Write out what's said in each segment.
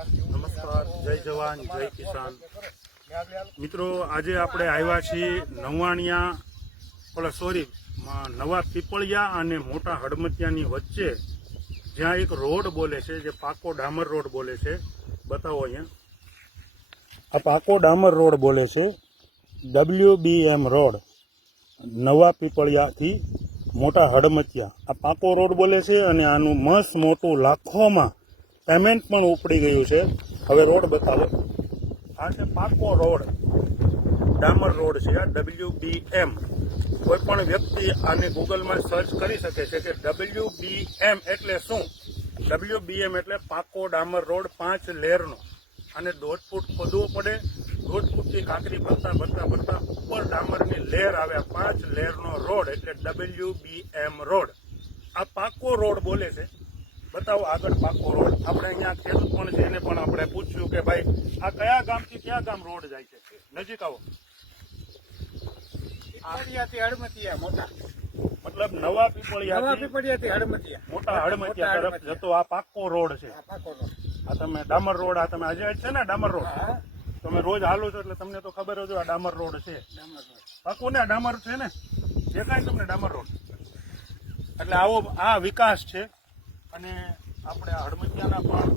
નમસ્કાર, જય જવાન, જય કિસાન. મિત્રો, આજે આપણે આવ્યા છીએ નવાણિયા, ઓલા સોરી નવા પીપળિયા અને મોટા હડમતિયાની વચ્ચે જ્યાં એક રોડ બોલે છે, જે પાકો ડામર રોડ બોલે છે. બતાવો અહીંયા. આ પાકો ડામર રોડ બોલે છે, ડબલ્યુ બી એમ રોડ, નવા પીપળિયાથી મોટા હડમતિયા આ પાકો રોડ બોલે છે અને આનું મસ્ત મોટું લાખોમાં પેમેન્ટ પણ ઉપડી ગયું છે. હવે રોડ બતાવો. આ છે પાકો રોડ. ડામર રોડ છે ડબલ્યુ બી એમ કોઈ પણ વ્યક્તિ આને ગૂગલમાં સર્ચ કરી શકે છે કે ડબલ્યુ બી એમ એટલે શું? ડબલ્યુ બી એમ એટલે પાકો ડામર રોડ પાંચ લેરનો. અને દોઢ ફૂટ ખોદવો પડે. દોઢ ફૂટથી કાંકરી ભરતા ભરતા ભરતા ઉપર ડામરની લેર આવ્યા પાંચ લેરનો રોડ એટલે ડબલ્યુ બી એમ રોડ. આ પાકો રોડ બોલે છે. બતાવો આગળ પાકો રોડ. આપણે અહીંયા ખેડૂત પણ છે એને પણ આપણે પૂછ્યું કે ભાઈ આ કયા ગામથી કયા ગામ રોડ જાય છે? નજીક આવો. મોટા. મતલબ નવા નવા પીપળિયા પીપળિયાથી મોટા હડમતિયા તરફ જતો આ પાકો રોડ છે. આ તમે ડામર રોડ આ તમે આજે છે ને ડામર રોડ? તમે રોજ હાલો છો એટલે તમને તો ખબર જ આ ડામર રોડ છે. પાકું ને ડામર છે ને? દેખાય તમને ડામર રોડ? એટલે આવો આ વિકાસ છે. અને આપણે આ હડમતિયાના પણ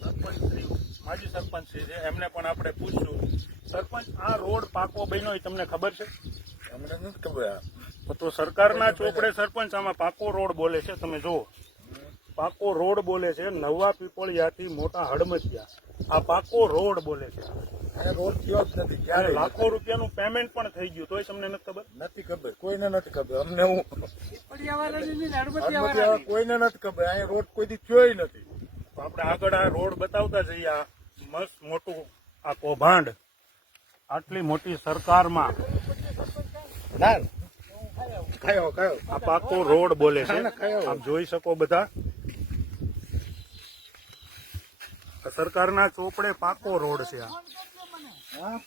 સરપંચ શ્રી માજી સરપંચ શ્રી છે એમને પણ આપણે પૂછ્યું સરપંચ આ રોડ પાકો બન્યો એ તમને ખબર છે? અમને નથી ખબર. તો સરકારના ચોપડે સરપંચ આમાં પાકો રોડ બોલે છે તમે જુઓ. પાકો રોડ બોલે છે નવા પીપળિયાથી મોટા હડમતિયા આ પાકો રોડ બોલે છે. આ રોડ થયો જ નથી ક્યારે લાખો રૂપિયાનું પેમેન્ટ પણ થઈ ગયું તોય તમને નથી ખબર? નથી ખબર કોઈને નથી ખબર. અમને હું કોઈને નથી ખબર અહીંયા રોડ કોઈ દી થયો નથી. તો આપણે આગળ આ રોડ બતાવતા જઈએ આ મસ્ત મોટું આ કૌભાંડ. આટલી મોટી સરકારમાં. ના કયો કયો આ પાકો રોડ બોલે છે? આપ જોઈ શકો બધા. આ સરકારના ચોપડે પાકો રોડ છે આ. હા?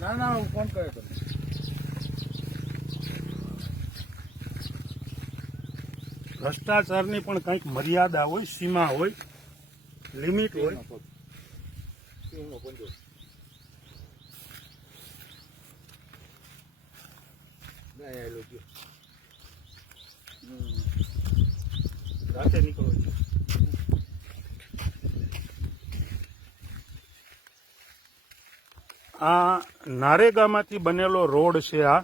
ના ના હું ફોન કર્યો તમને. ભ્રષ્ટાચારની પણ કંઈક મર્યાદા હોય સીમા હોય લિમિટ હોય. રાતે નીકળો આ નારેગામાંથી બનેલો રોડ છે આ.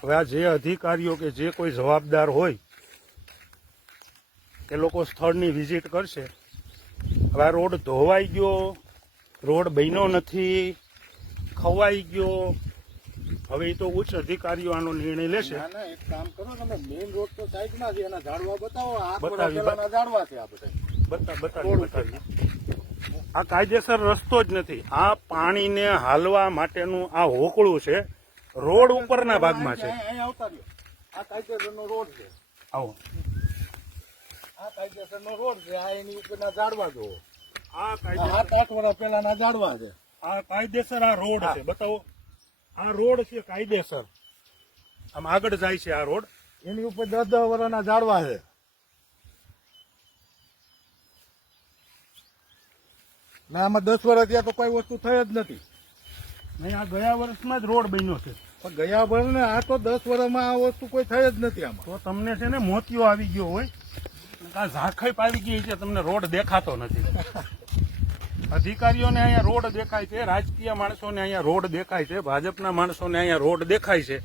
હવે આ જે અધિકારીઓ કે જે કોઈ જવાબદાર હોય એ લોકો સ્થળની વિઝિટ કરશે. હવે આ રોડ ધોવાઈ ગયો રોડ બન્યો નથી ખવાઈ ગયો. હવે એ તો ઉચ્ચ અધિકારીઓ આનો નિર્ણય લેશે. એક કામ કરો તમે મેઇન રોડ તો સાઈડમાં છે એના ઝાડવા બતાવો આ બતાવી, ઝાડવા છે આ બધા. બતાવી બતાવી. આ કાયદેસર રસ્તો જ નથી. આ પાણીને હાલવા માટેનું આ હોકળું છે. રોડ ઉપરના ભાગમાં છે. આ કાયદેસરનો રોડ છે. આવો. આ કાયદેસરનો રોડ છે. આ એની ઉપરના ઝાડવા જોવો આ સાત આઠ વર્ષ પહેલાના ઝાડવા છે. આ કાયદેસર આ રોડ છે. બતાવો. આ રોડ છે કાયદેસર. આમ આગળ જાય છે આ રોડ. એની ઉપર દસ દસ વર્ષના ઝાડવા છે. ને આમાં દસ વર્ષ ત્યાં તો કોઈ વસ્તુ થઈ જ નથી. નહીં આ ગયા વર્ષમાં જ રોડ બન્યો છે. પણ ગયા વર્ષ ને આ તો દસ વર્ષમાં આ વસ્તુ કોઈ થઈ જ નથી આમાં. તો તમને છે ને મોતિયો આવી ગયો હોય. આ ઝાંખઈ પાવી ગઈ છે તમને રોડ દેખાતો નથી. અધિકારીઓને અહીંયા રોડ દેખાય છે રાજકીય માણસોને અહીંયા રોડ દેખાય છે ભાજપના માણસોને અહીંયા રોડ દેખાય છે.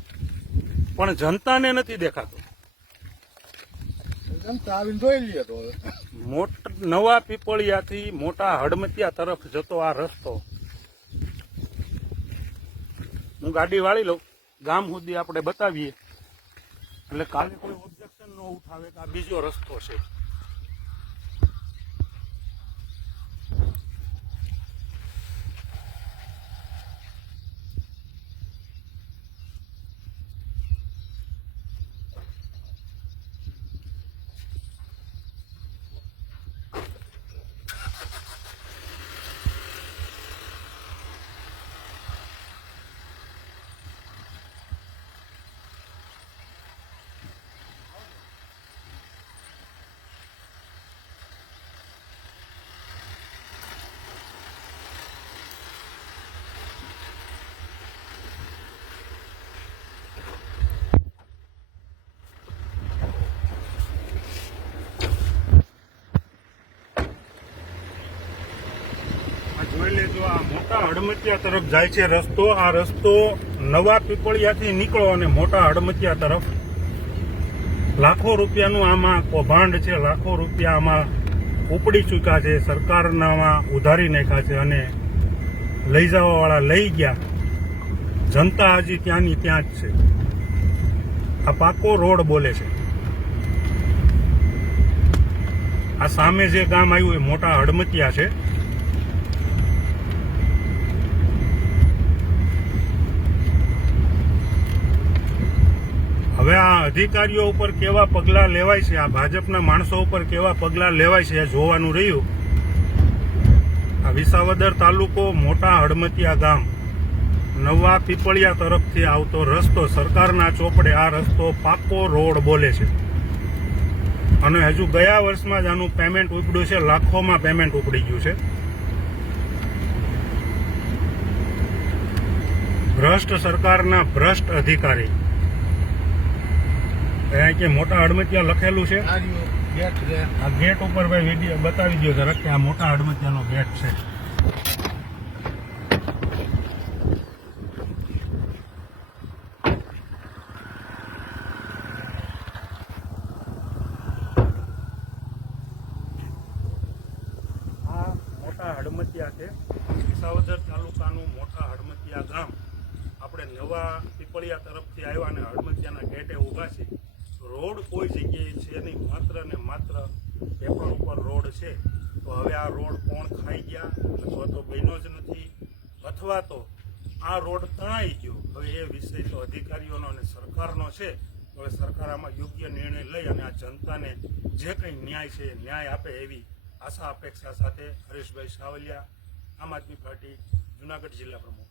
પણ જનતાને નથી દેખાતો જનતા આવીને જોઈ લઈએ તો હવે. મોટ નવા પીપળિયાથી મોટા હડમતિયા તરફ જતો આ રસ્તો. હું ગાડી વાળી લઉં. ગામ સુધી આપણે બતાવીએ. એટલે કાલે કોઈ ઓબ્જેક્શન ન ઉઠાવે કે આ બીજો રસ્તો છે. જો આ મોટા હડમતિયા તરફ જાય છે રસ્તો. આ રસ્તો નવા પીપળિયાથી નીકળો અને મોટા હડમતિયા તરફ. લાખો રૂપિયાનું આમાં કૌભાંડ છે, લાખો રૂપિયા આમાં ઉપડી ચૂક્યા છે, સરકારનામાં ઉધારી નાખ્યા છે અને લઈ જવાવાળા લઈ ગયા. જનતા હજી ત્યાંની ત્યાં જ છે. આ પાકો રોડ બોલે છે. આ સામે જે ગામ આવ્યું એ મોટા હડમતિયા છે. હવે આ અધિકારીઓ ઉપર કેવા પગલાં લેવાય છે? આ ભાજપના માણસો ઉપર કેવા પગલાં લેવાય છે? એ જોવાનું રહ્યું. આ વિસાવદર તાલુકો મોટા હડમતિયા ગામ. નવા પીપળિયા તરફથી આવતો રસ્તો સરકારના ચોપડે આ રસ્તો પાકો રોડ બોલે છે. અને હજુ ગયા વર્ષમાં જ આનું પેમેન્ટ ઉપડ્યું છે. લાખોમાં પેમેન્ટ ઉપડી ગયું છે. ભ્રષ્ટ સરકારના ભ્રષ્ટ અધિકારી. કે મોટા હડમતિયા લખેલું છે. આ ગેટ છે. આ ગેટ ઉપર ભાઈ વીડિયો બતાવી દો જરાક કે આ મોટા હડમતિયાનો ગેટ છે. આ મોટા હડમતિયા છે. વિસાવદર તાલુકાનું મોટા હડમતિયા ગામ. આપણે નવા પીપળિયા તરફથી આવ્યા અને હડમતિયાના ગેટે ઊભા છે રોડ કોઈ જગ્યાએ છે નહીં, માત્ર ને માત્ર પેપર ઉપર રોડ છે. તો હવે આ રોડ કોણ ખાઈ ગયા? અથવા તો બન્યો જ નથી. અથવા તો આ રોડ તણાઈ ગયો. હવે એ વિષય તો અધિકારીઓનો અને સરકારનો છે. હવે સરકાર આમાં યોગ્ય નિર્ણય લઈ અને આ જનતાને જે કંઈ ન્યાય છે ન્યાય આપે એવી આશા, અપેક્ષા સાથે હરેશભાઈ સાવલિયા, આમ આદમી પાર્ટી, જુનાગઢ જિલ્લા પ્રમુખ.